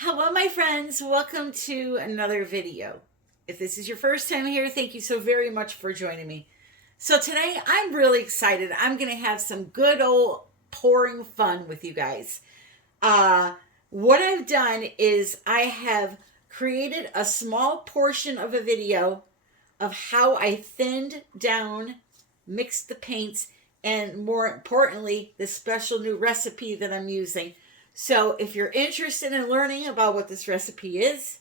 Hello, my friends. Welcome to another video. If this is your first time here, thank you so very much for joining me. So today I'm really excited. I'm going to have some good old pouring fun with you guys. What I've done is I have created a small portion of a video of how I thinned down, mixed the paints, and more importantly, the special new recipe that I'm using. So if you're interested in learning about what this recipe is,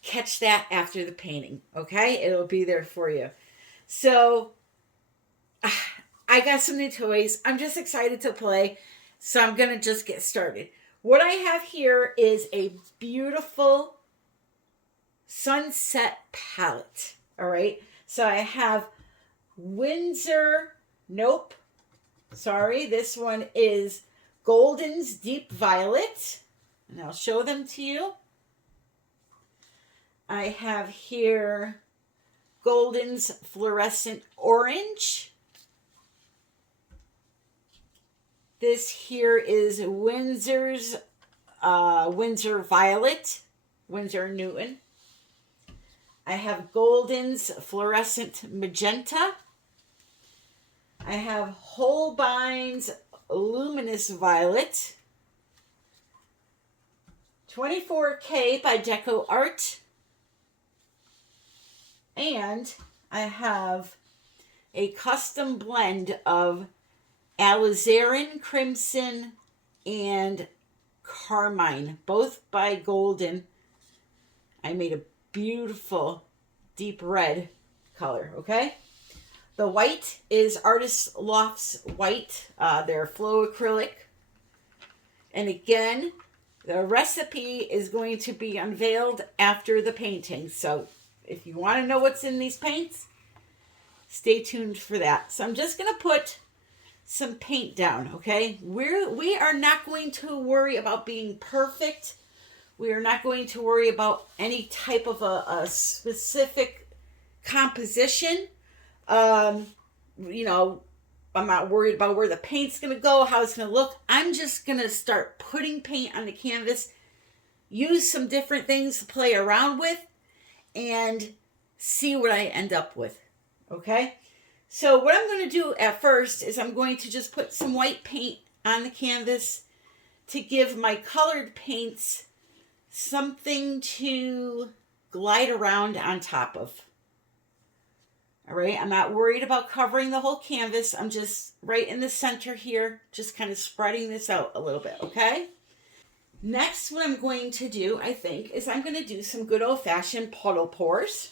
catch that after the painting, okay? It'll be there for you. So I got some new toys. I'm just excited to play, so I'm going to just get started. What I have here is a beautiful sunset palette, all right? So I have this one is Golden's Deep Violet, and I'll show them to you. I have here Golden's Fluorescent Orange. This here is Windsor's Windsor Violet, Winsor & Newton. I have Golden's Fluorescent Magenta. I have Holbein's Luminous Violet. 24K by Deco Art. And I have a custom blend of alizarin crimson and carmine, both by Golden. I made a beautiful deep red color, okay? The white is Artist Loft's white, their flow acrylic. And again, the recipe is going to be unveiled after the painting. So if you want to know what's in these paints, stay tuned for that. So I'm just going to put some paint down, okay? We are not going to worry about being perfect. We are not going to worry about any type of a specific composition. I'm not worried about where the paint's going to go, how it's going to look. I'm just going to start putting paint on the canvas, use some different things to play around with, and see what I end up with, okay? So what I'm going to do at first is I'm going to just put some white paint on the canvas to give my colored paints something to glide around on top of. All right, I'm not worried about covering the whole canvas. I'm just right in the center here, just kind of spreading this out a little bit, okay? Next, what I'm going to do, I think, is I'm going to do some good old-fashioned puddle pours.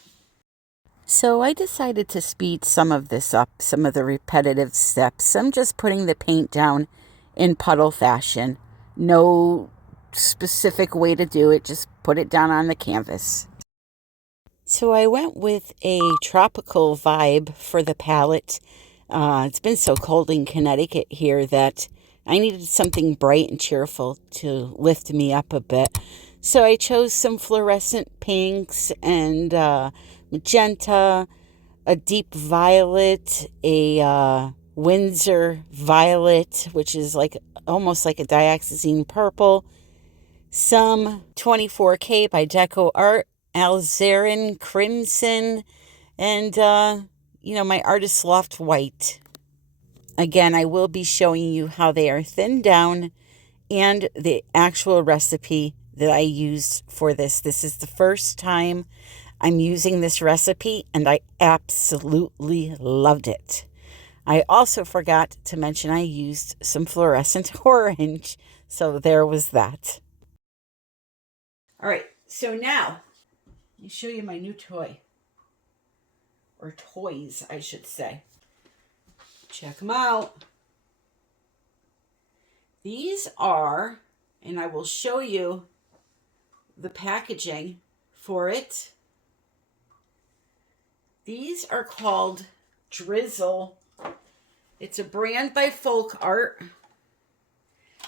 So I decided to speed some of this up, some of the repetitive steps. I'm just putting the paint down in puddle fashion. No specific way to do it, just put it down on the canvas. So I went with a tropical vibe for the palette. It's been so cold in Connecticut here that I needed something bright and cheerful to lift me up a bit. So I chose some fluorescent pinks and magenta, a deep violet, a Windsor violet, which is like almost like a dioxazine purple, some 24K by Deco Art, alizarin crimson, and my Artist Loft white. Again, I will be showing you how they are thinned down and the actual recipe that I used for this. This is the first time I'm using this recipe, and I absolutely loved it. I also forgot to mention I used some fluorescent orange, so there was that. All right, so now let me show you my new toy. Or toys, I should say. Check them out. These are, and I will show you the packaging for it. These are called Drizzle. It's a brand by Folk Art.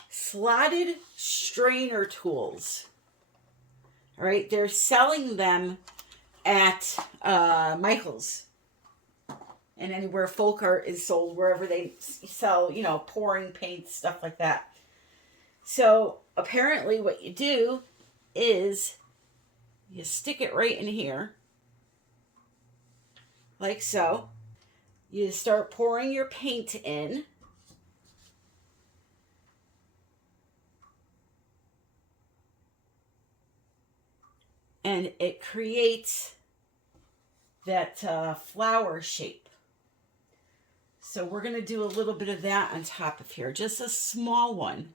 Slotted strainer tools. All right, they're selling them at Michael's and anywhere Folk Art is sold, wherever they sell, pouring paints, stuff like that. So apparently what you do is you stick it right in here, like so. You start pouring your paint in. And it creates that flower shape. So we're going to do a little bit of that on top of here, just a small one,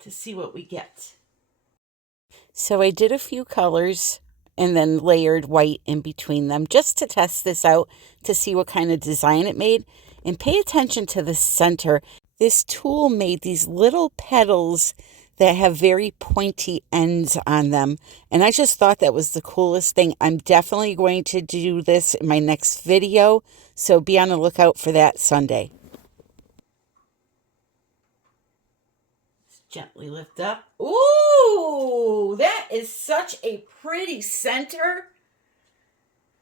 to see what we get. So I did a few colors and then layered white in between them just to test this out to see what kind of design it made. And pay attention to the center. This tool made these little petals that have very pointy ends on them. And I just thought that was the coolest thing. I'm definitely going to do this in my next video, so be on the lookout for that Sunday. Let's gently lift up. Ooh, that is such a pretty center.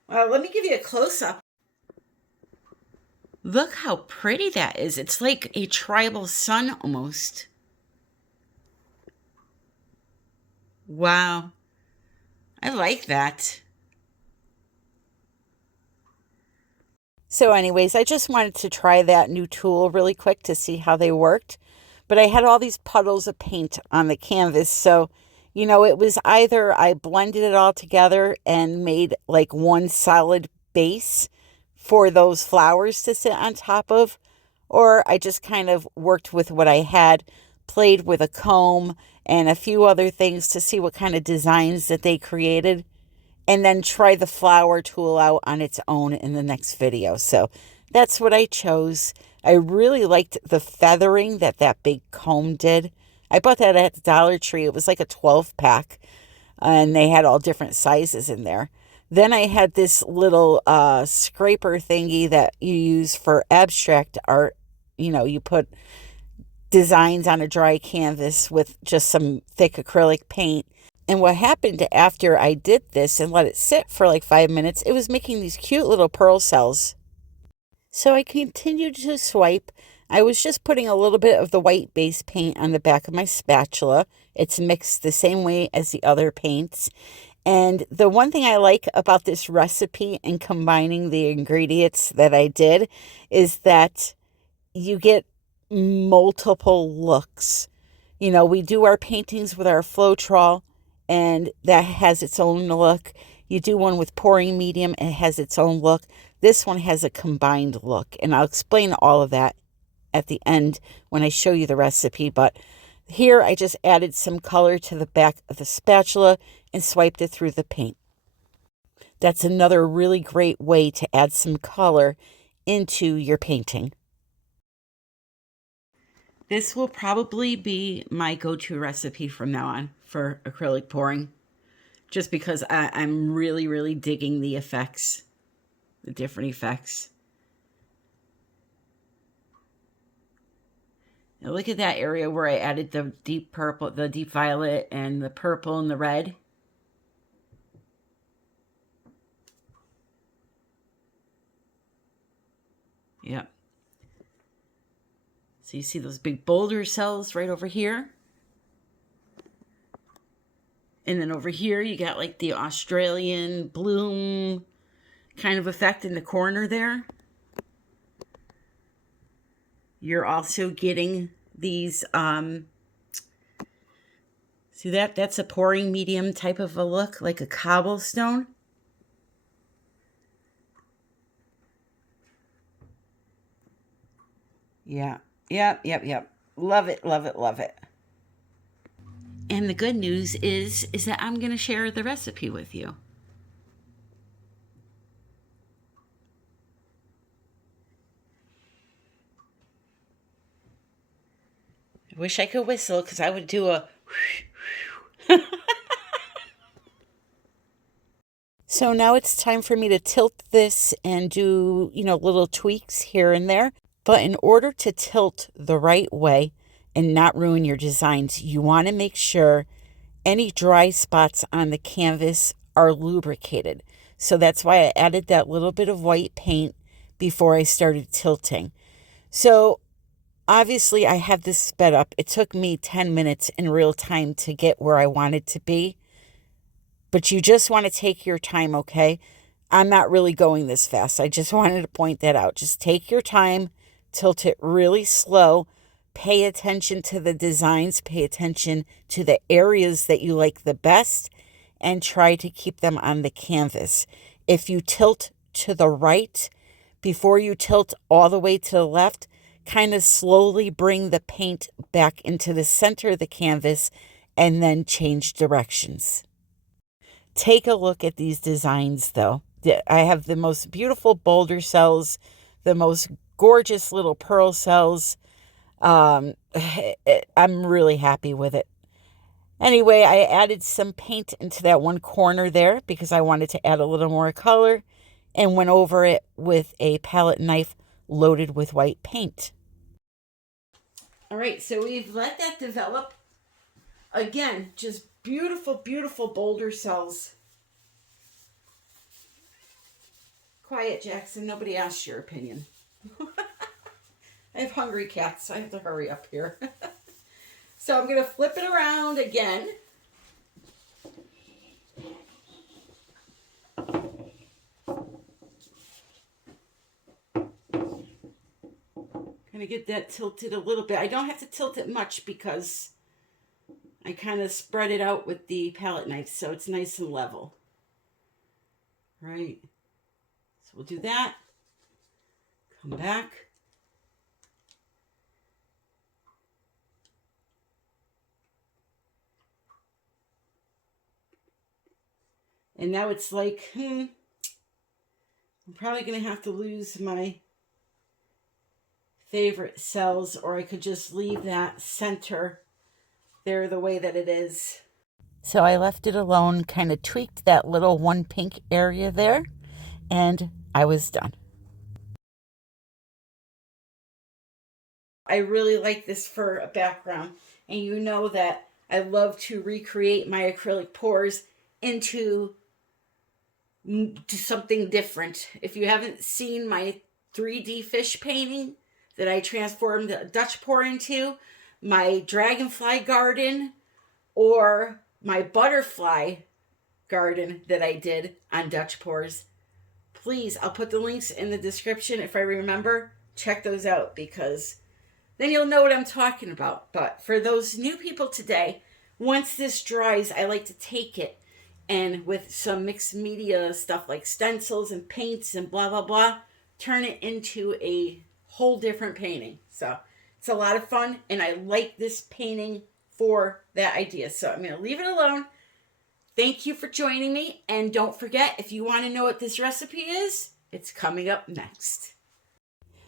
Let me give you a close-up. Look how pretty that is. It's like a tribal sun almost. Wow. I like that. So anyways, I just wanted to try that new tool really quick to see how they worked. But I had all these puddles of paint on the canvas. So, you know, it was either I blended it all together and made like one solid base for those flowers to sit on top of, or I just kind of worked with what I had, played with a comb and a few other things to see what kind of designs that they created, and then try the flower tool out on its own in the next video. So that's what I chose. I really liked the feathering that that big comb did. I bought that at the Dollar Tree. It was like a 12-pack, and they had all different sizes in there. Then I had this little scraper thingy that you use for abstract art. You know, you put designs on a dry canvas with just some thick acrylic paint. And what happened after I did this and let it sit for like 5 minutes, it was making these cute little pearl cells. So I continued to swipe. I was just putting a little bit of the white base paint on the back of my spatula. It's mixed the same way as the other paints. And the one thing I like about this recipe and combining the ingredients that I did is that you get multiple looks. You know, we do our paintings with our Floetrol, and that has its own look. You do one with pouring medium, and it has its own look. This one has a combined look, and I'll explain all of that at the end when I show you the recipe. But here I just added some color to the back of the spatula and swiped it through the paint. That's another really great way to add some color into your painting. This will probably be my go-to recipe from now on for acrylic pouring, just because I'm really, really digging the effects, the different effects. Now look at that area where I added the deep purple, the deep violet, and the purple and the red. Yep. So you see those big boulder cells right over here. And then over here you got like the Australian bloom kind of effect in the corner there. You're also getting these, see that? That's a pouring medium type of a look, like a cobblestone. Yeah. Yep. Love it, love it, love it. And the good news is that I'm going to share the recipe with you. I wish I could whistle because I would do a So now it's time for me to tilt this and do, you know, little tweaks here and there. But in order to tilt the right way and not ruin your designs, you want to make sure any dry spots on the canvas are lubricated. So that's why I added that little bit of white paint before I started tilting. So Obviously, I have this sped up. It took me 10 minutes in real time to get where I wanted to be. But you just want to take your time, okay? I'm not really going this fast. I just wanted to point that out. Just take your time, tilt it really slow, pay attention to the designs, pay attention to the areas that you like the best, and try to keep them on the canvas. If you tilt to the right, before you tilt all the way to the left, kind of slowly bring the paint back into the center of the canvas and then change directions. Take a look at these designs, though. I have the most beautiful boulder cells, the most gorgeous little pearl cells. I'm really happy with it. Anyway, I added some paint into that one corner there because I wanted to add a little more color, and went over it with a palette knife loaded with white paint. All right, so we've let that develop. Again, just beautiful, beautiful boulder cells. Quiet, Jackson. Nobody asked your opinion. I have hungry cats. I have to hurry up here. So I'm going to flip it around again. Going to get that tilted a little bit. I don't have to tilt it much because I kind of spread it out with the palette knife, so it's nice and level. Right. So we'll do that. Come back. And now it's like, I'm probably going to have to lose my favorite cells, or I could just leave that center there the way that it is. So I left it alone, kind of tweaked that little one pink area there, and I was done. I really like this for a background, and you know that I love to recreate my acrylic pours into something different. If you haven't seen my 3D fish painting that I transformed a Dutch pour into, my dragonfly garden, or my butterfly garden that I did on Dutch pours, please, I'll put the links in the description if I remember. Check those out because then you'll know what I'm talking about. But for those new people today, once this dries, I like to take it and with some mixed media stuff like stencils and paints and blah, blah, blah, turn it into a whole different painting. So it's a lot of fun, and I like this painting for that idea. So I'm going to leave it alone. Thank you for joining me, and don't forget, if you want to know what this recipe is, it's coming up next.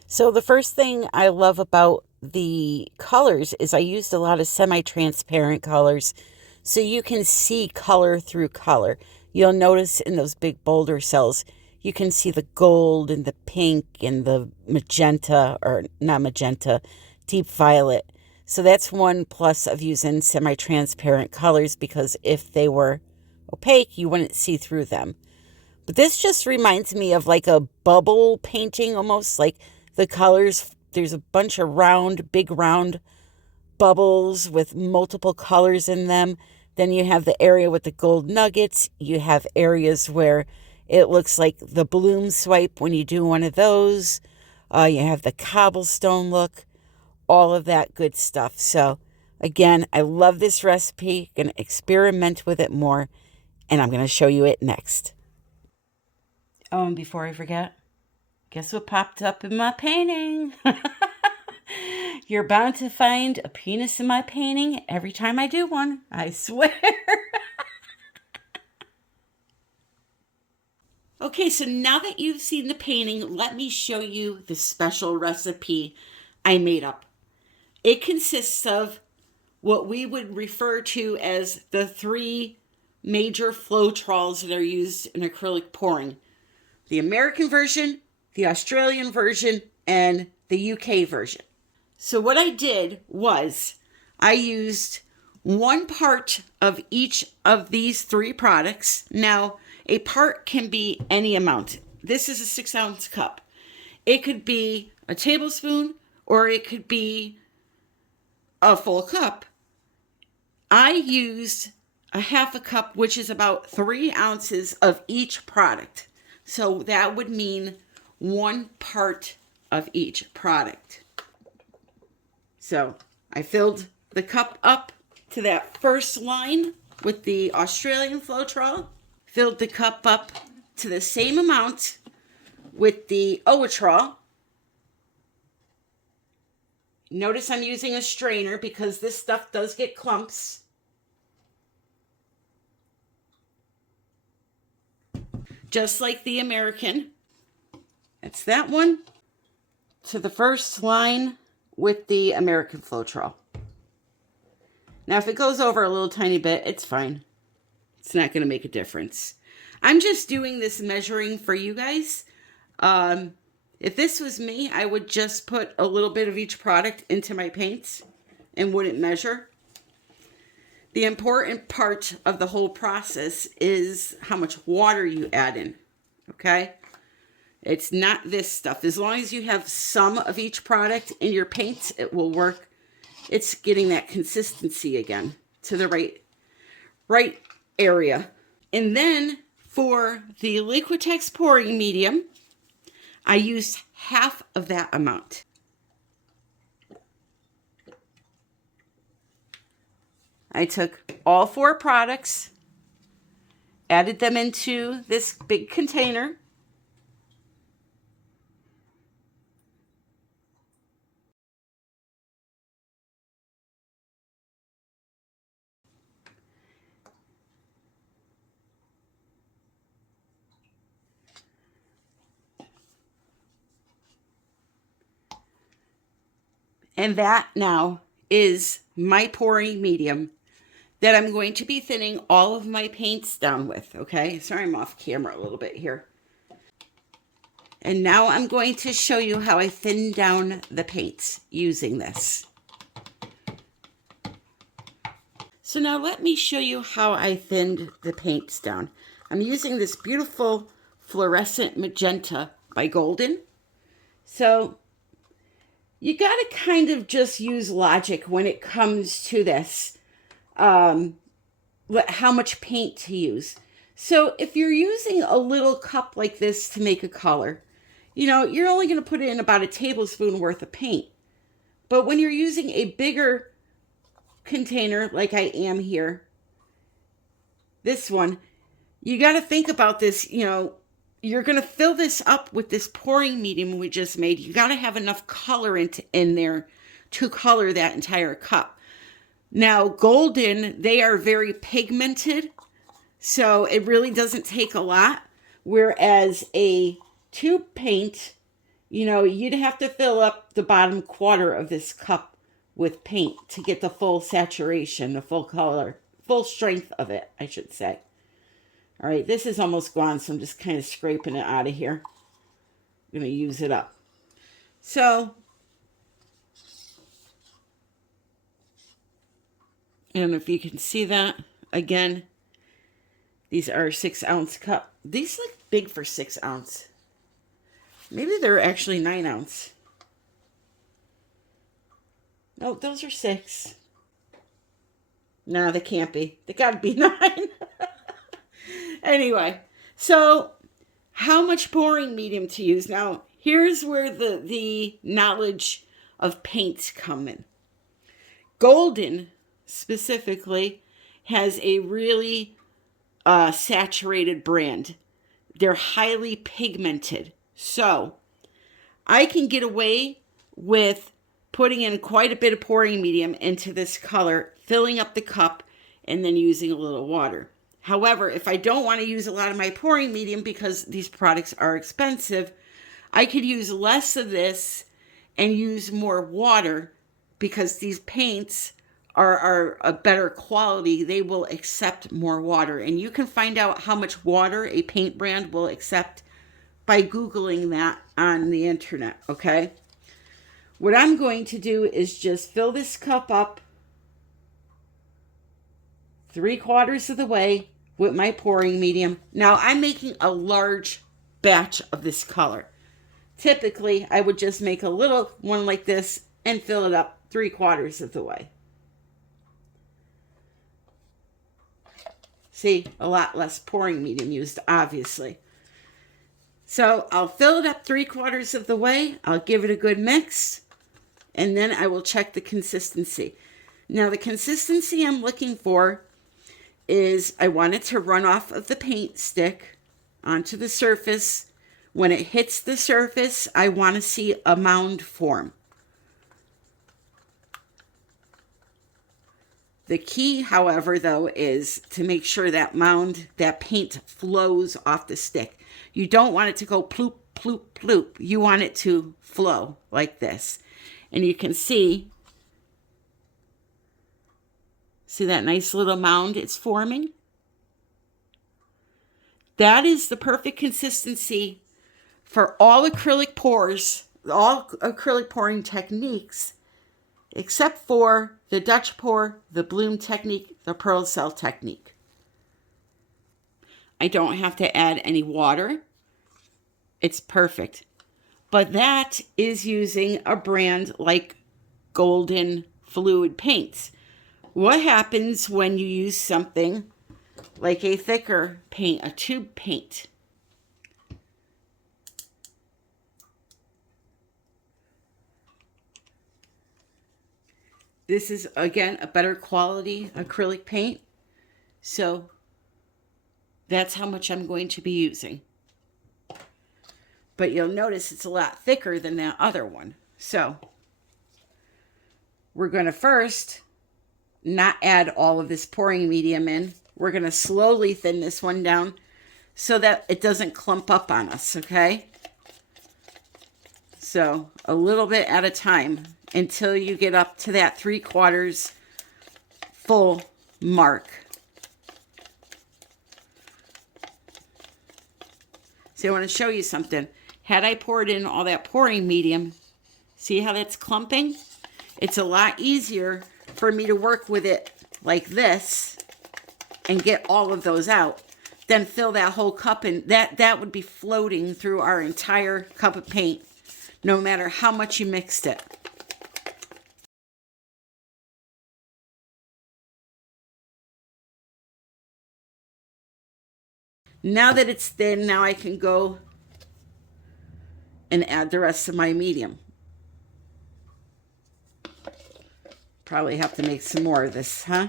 So the first thing I love about the colors is I used a lot of semi-transparent colors so you can see color through color. You'll notice in those big boulder cells, you can see the gold and the pink and the magenta, or not magenta, deep violet. So that's one plus of using semi-transparent colors, because if they were opaque, you wouldn't see through them. But this just reminds me of like a bubble painting almost, like the colors. There's a bunch of big round bubbles with multiple colors in them. Then you have the area with the gold nuggets. You have areas where it looks like the bloom swipe when you do one of those. You have the cobblestone look, all of that good stuff. So again, I love this recipe. Going to experiment with it more, and I'm going to show you it next. Oh, and before I forget, guess what popped up in my painting? You're bound to find a penis in my painting every time I do one. I swear. Okay, so now that you've seen the painting, let me show you the special recipe I made up. It consists of what we would refer to as the 3 major Floetrolls that are used in acrylic pouring. The American version, the Australian version, and the UK version. So what I did was I used 1 part of each of these 3 products. Now, a part can be any amount. This is a 6-ounce cup. It could be a tablespoon, or it could be a full cup. I used a half a cup, which is about 3 ounces of each product. So that would mean 1 part of each product. So I filled the cup up to that first line with the Australian Floetrol, filled the cup up to the same amount with the Oatrol. Notice I'm using a strainer because this stuff does get clumps. Just like the American. That's that one. To the first line with the American Floetrol. Now, if it goes over a little tiny bit, it's fine. It's not going to make a difference. I'm just doing this measuring for you guys. If this was me, I would just put a little bit of each product into my paints and wouldn't measure. The important part of the whole process is how much water you add in, okay? It's not this stuff. As long as you have some of each product in your paints, it will work. It's getting that consistency again to the right area. And then for the Liquitex pouring medium, I used half of that amount. I took all 4 products, added them into this big container. And that now is my pouring medium that I'm going to be thinning all of my paints down with, okay? Sorry, I'm off camera a little bit here. And now I'm going to show you how I thin down the paints using this. So now let me show you how I thinned the paints down. I'm using this beautiful fluorescent magenta by Golden. So you got to kind of just use logic when it comes to this, how much paint to use. So if you're using a little cup like this to make a color, you know, you're only going to put in about a tablespoon worth of paint. But when you're using a bigger container like I am here, this one, you got to think about this, you know, you're going to fill this up with this pouring medium we just made. You got to have enough colorant in there to color that entire cup. Now, Golden, they are very pigmented, so it really doesn't take a lot. Whereas a tube paint, you know, you'd have to fill up the bottom quarter of this cup with paint to get the full saturation, the full color, full strength of it, I should say. All right, this is almost gone, so I'm just kind of scraping it out of here. I'm going to use it up. So, I don't know if you can see that. Again, these are 6-ounce cup. These look big for 6 ounce. Maybe they're actually 9 ounce. No, those are 6. No, they can't be. They got to be 9. Anyway, so how much pouring medium to use? Now, here's where the knowledge of paints come in. Golden, specifically, has a really saturated brand. They're highly pigmented. So, I can get away with putting in quite a bit of pouring medium into this color, filling up the cup, and then using a little water. However, if I don't want to use a lot of my pouring medium because these products are expensive, I could use less of this and use more water because these paints are a better quality. They will accept more water. And you can find out how much water a paint brand will accept by Googling that on the internet, okay? What I'm going to do is just fill this cup up 3/4 of the way with my pouring medium. Now, I'm making a large batch of this color. typically I would just make a little one like this and fill it up 3/4 of the way. See, a lot less pouring medium used, obviously. So I'll fill it up 3/4 of the way. I'll give it a good mix, and then I will check the consistency. Now, the consistency I'm looking for is I want it to run off of the paint stick onto the surface. When it hits the surface, I want to see a mound form. The key, however, though, is to make sure that mound, that paint flows off the stick. You don't want it to go ploop, ploop, ploop. You want it to flow like this. And you can see that nice little mound it's forming? That is the perfect consistency for all acrylic pours, all acrylic pouring techniques, except for the Dutch pour, the bloom technique, the pearl cell technique. I don't have to add any water. It's perfect. But that is using a brand like Golden Fluid Paints. What happens when you use something like a thicker paint, a tube paint? This is, again, a better quality acrylic paint. So that's how much I'm going to be using. But you'll notice it's a lot thicker than that other one. So we're going to first not add all of this pouring medium in. We're going to slowly thin this one down so that it doesn't clump up on us, okay? So a little bit at a time until you get up to that 3/4 full mark. See, I want to show you something. Had I poured in all that pouring medium, see how that's clumping? It's a lot easier for me to work with it like this and get all of those out than fill that whole cup in. That would be floating through our entire cup of paint, no matter how much you mixed it. Now that it's thin, now I can go and add the rest of my medium. Probably have to make some more of this, huh?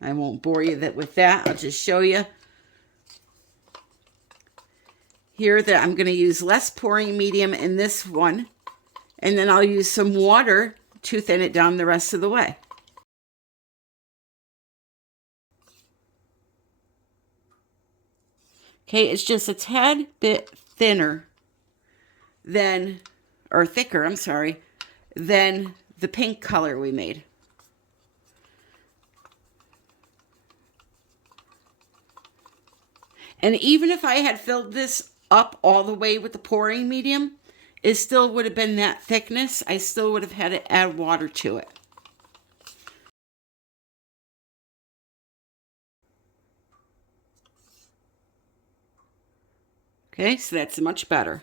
I won't bore you with that. I'll just show you here that I'm going to use less pouring medium in this one, and then I'll use some water to thin it down the rest of the way. Okay, it's just a tad bit thinner than, or thicker, I'm sorry, than the pink color we made. And even if I had filled this up all the way with the pouring medium, it still would have been that thickness. I still would have had to add water to it. Okay, so that's much better.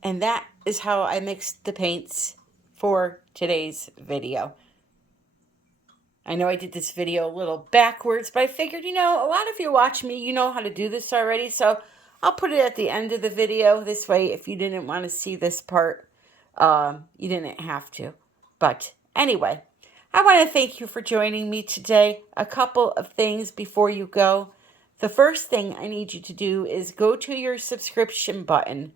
And that is how I mixed the paints for today's video. I know I did this video a little backwards, but I figured, a lot of you watch me, you know how to do this already, so I'll put it at the end of the video. This way, if you didn't want to see this part, you didn't have to. But anyway, I want to thank you for joining me today. A couple of things before you go. The first thing I need you to do is go to your subscription button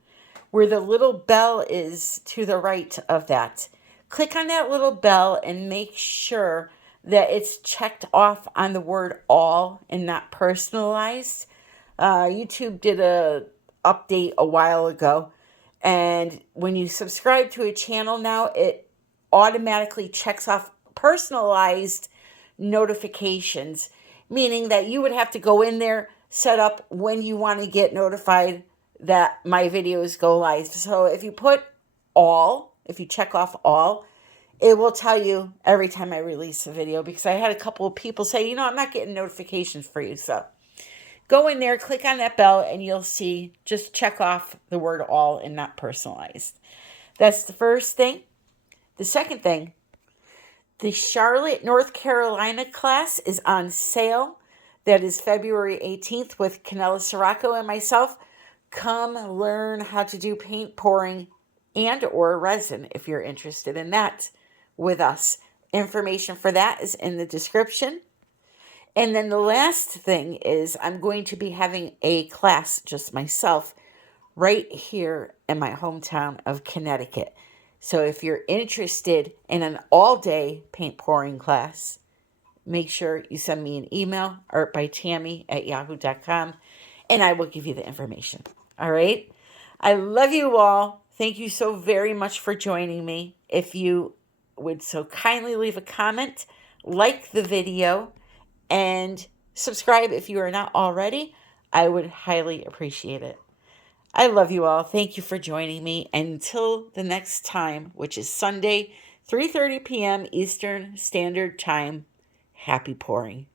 where the little bell is to the right of that. Click on that little bell and make sure that it's checked off on the word all and not personalized. YouTube did a update a while ago, and when you subscribe to a channel now, it automatically checks off personalized notifications, meaning that you would have to go in there, set up when you want to get notified that my videos go live. So if you put all, if you check off all, It will tell you every time I release a video, because I had a couple of people say, I'm not getting notifications for you. So go in there, click on that bell, and you'll see, just check off the word all and not personalized. That's the first thing. The second thing, the Charlotte, North Carolina class is on sale. That is February 18th with Canella Sirocco and myself. Come learn how to do paint pouring and or resin if you're interested in that with us. Information for that is in the description. And then the last thing is I'm going to be having a class, just myself, right here in my hometown of Connecticut. So if you're interested in an all-day paint pouring class, make sure you send me an email, artbytammy@yahoo.com, and I will give you the information. All right? I love you all. Thank you so very much for joining me. If you would so kindly leave a comment, like the video, and subscribe if you are not already, I would highly appreciate it. I love you all. Thank you for joining me. Until the next time, which is Sunday, 3:30 p.m. Eastern Standard Time, happy pouring.